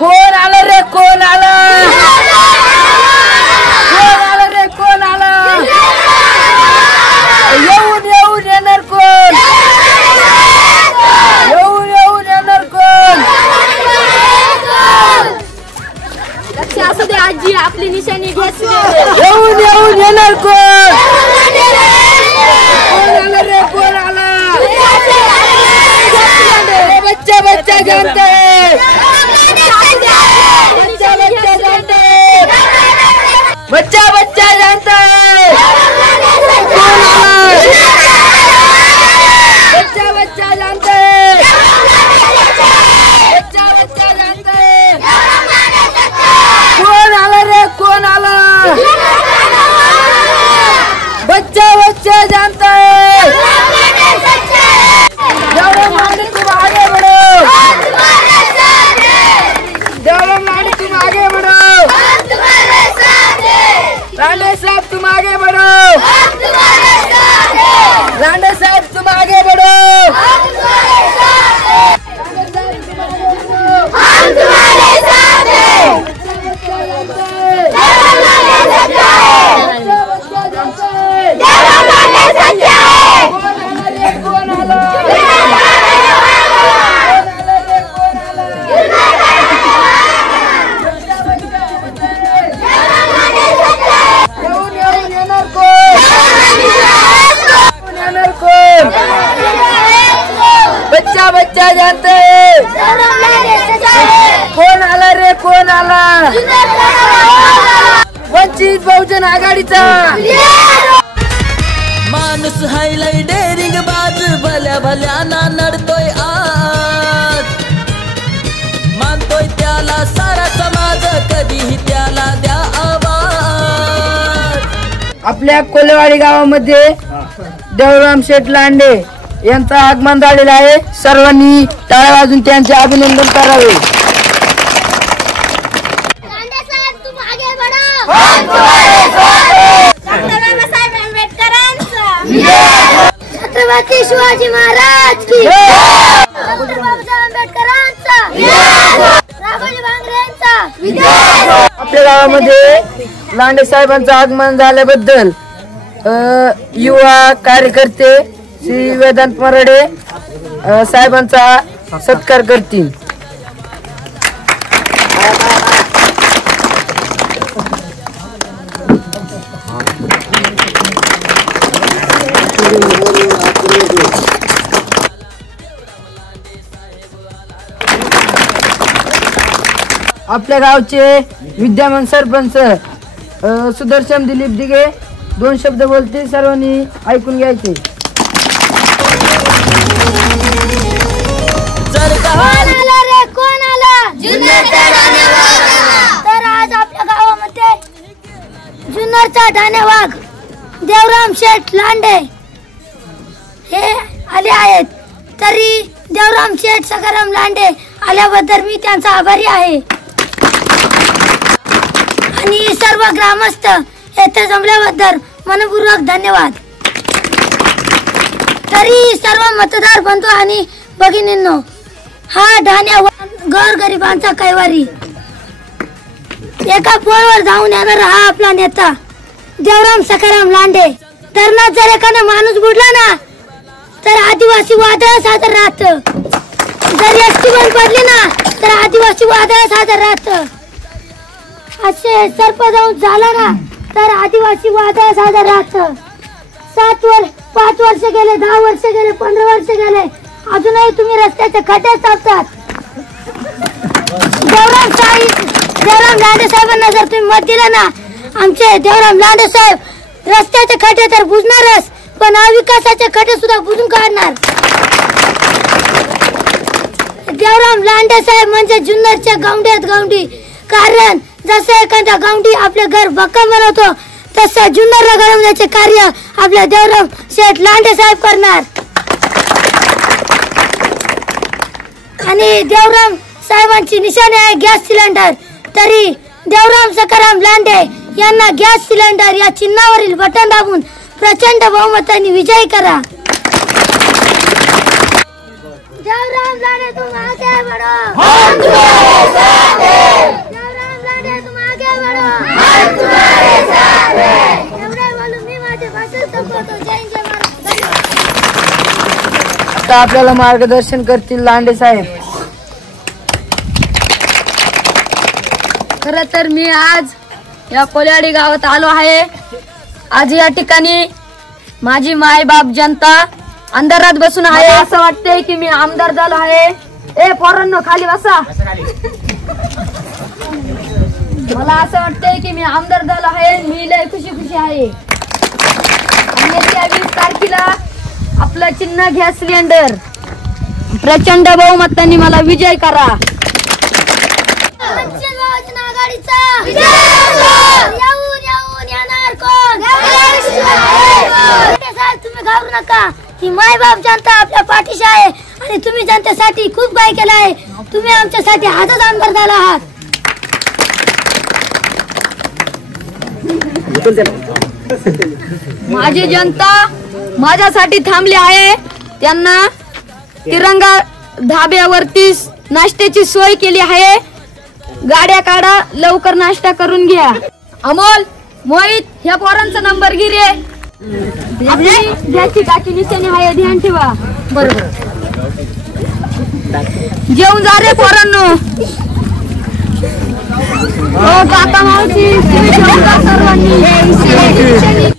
कोण आलं रे कोण आलं कोण आलं रे कोण आलं येऊन येऊन येणार कोण येऊन येऊन येणार कोण लक्ष असू दे आजी आपली निशाणी घेतली येऊन येऊन येणार कोण कोण आलं रे कोण आलं बच्चा बच्चा जानता है बच्चा बच्चा जानता है बच्चा बच्चा जानता है कौन आला बच्चा बच्चा जानता है बच्चा बच्चा जानता है कौन आला रे कौन आला बच्चा बच्चा जानता है देवराम लांडे तुम आगे बढ़ो देवराम लांडे तुम आगे बढ़ो लांडे साहब तुम आगे बढ़ो लांडे साहब तुम आगे बढ़ो हम तुम्हारे साथ हैं बच्चा बच्चा जानते हैं कोण आला रे कोण आला वंचित बहुजन आघाडीचा माणूस हायलाय डेरिंग बाज भल्या भल्याना नडतोय आज मानतोय त्याला सारा समाज कधीही त्याला द्या आवाज आपल्या कोलेवाडी गावामध्ये देवराम शेठ लांडे यांचं आगमन झालेलं आहे सर्वांनी टाळ्या वाजून त्यांचे अभिनंदन करावे छत्रपती शिवाजी महाराज की आंबेडकरांचा राघोजी भांगरेंचा आपल्या गावामध्ये लांडे साहेबांचं आगमन झाल्याबद्दल युवा कार्यकर्ते श्री वेदांत मराडे साहेबांचा सत्कार करतील आपल्या गावचे विद्यमान सरपंच सुदर्शन दिलीप दिघे 2 शब्द बोलतील सर्वांनी ऐकून घ्यायचे कोण आला तर आज आपल्या गावामध्ये जुन्नरचा ठाणेवाग देवराम शेठ लांडे हे आले आहेत तरी देवराम शेठ सखाराम लांडे आल्याबद्दल मी त्यांचा आभारी आहे आणि सर्व ग्रामस्थ येथे जमल्याबद्दल मनपूर्वक धन्यवाद तरी सर्व मतदार बंधू आणि भगिनींनो हा ठाण्यावाग गोरगरिबांचा कैवारी एका फोनवर जाऊन येणारा हा आपला नेता देवराम सखाराम लांडे धरणात जर एखादा माणूस बुडला ना तर आदिवासी वादळ सादर राहत जर एसटी बंद पडली ना तर आदिवासी वादळ सादर राहत असे सर्प जाऊन झाला ना तर आदिवासी वादळ सादर राहत 5 वर्ष गेले 10 वर्ष गेले 15 वर्ष गेले अजूनही तुम्ही रस्त्याचे खड्डे साफतात देवराम लांडे साहेबांना जर तुम्ही मत दिलं ना आमचे देवराम लांडे साहेब रस्त्याचे खड्डे तर बुजणारच पण विकासाचे खड्डे सुद्धा बुजून काढणार देवराम लांडे साहेब म्हणजे जुन्नरच्या गावंडीत गावंडी कारण जसे एखादा गावंडी आपले घर भक्कम बनवतो तसं जुन्नरला घडवण्याचे कार्य आपल्या देवराम शेठ लांडे साहेब करणार आणि देवराम साहेबांची निशाणी आहे गॅस सिलेंडर तरी देवराम सखाराम लांडे यांना गॅस सिलेंडर या चिन्हावरील बटन दाबून प्रचंड बहुमताने विजयी करा देवराम लांडे तुम आगे बढ़ो हम तुम्हारे साथ हैं आता आपल्याला मार्गदर्शन करतील लांडे साहेब. खरं तर मी आज या कोल्यावाडी गावात आलो आहे. आज या ठिकाणी माझी माय बाप जनता अंधारात बसून आहे. असं वाटतंय की मी आमदार झालो आहे. ए पोरांनो खाली बसा. मला असं वाटतंय की मी आमदार झालो आहे. मी लय खुशी आहे. आणि येत्या 20 तारखेला आपलं चिन्ह गॅस सिलेंडर प्रचंड बहुमताने मला विजय करा. तुम्ही घाबरू नका. ती माय बाप जनता आपल्या पाठीशी आहे आणि तुम्ही जनतेसाठी खूप काय केलं आहे. तुम्ही आमच्यासाठी हातच आमदार झाला आहात. माझी जनता माझ्यासाठी थांबली आहे. त्यांना तिरंगा धाब्यावरती नाश्त्याची सोय केली आहे. गाड्या काढा, लवकर नाश्ता करून घ्या. अमोल, मोहित, ह्या पोरांचा नंबर घे रे. आपली घ्याची काकी निशाणी आहे, ध्यान ठेवा. बरोबर. जेवून जा रे पोरांनो. हो काका मावशी, तुम्ही जेवून जा सर्वांनी.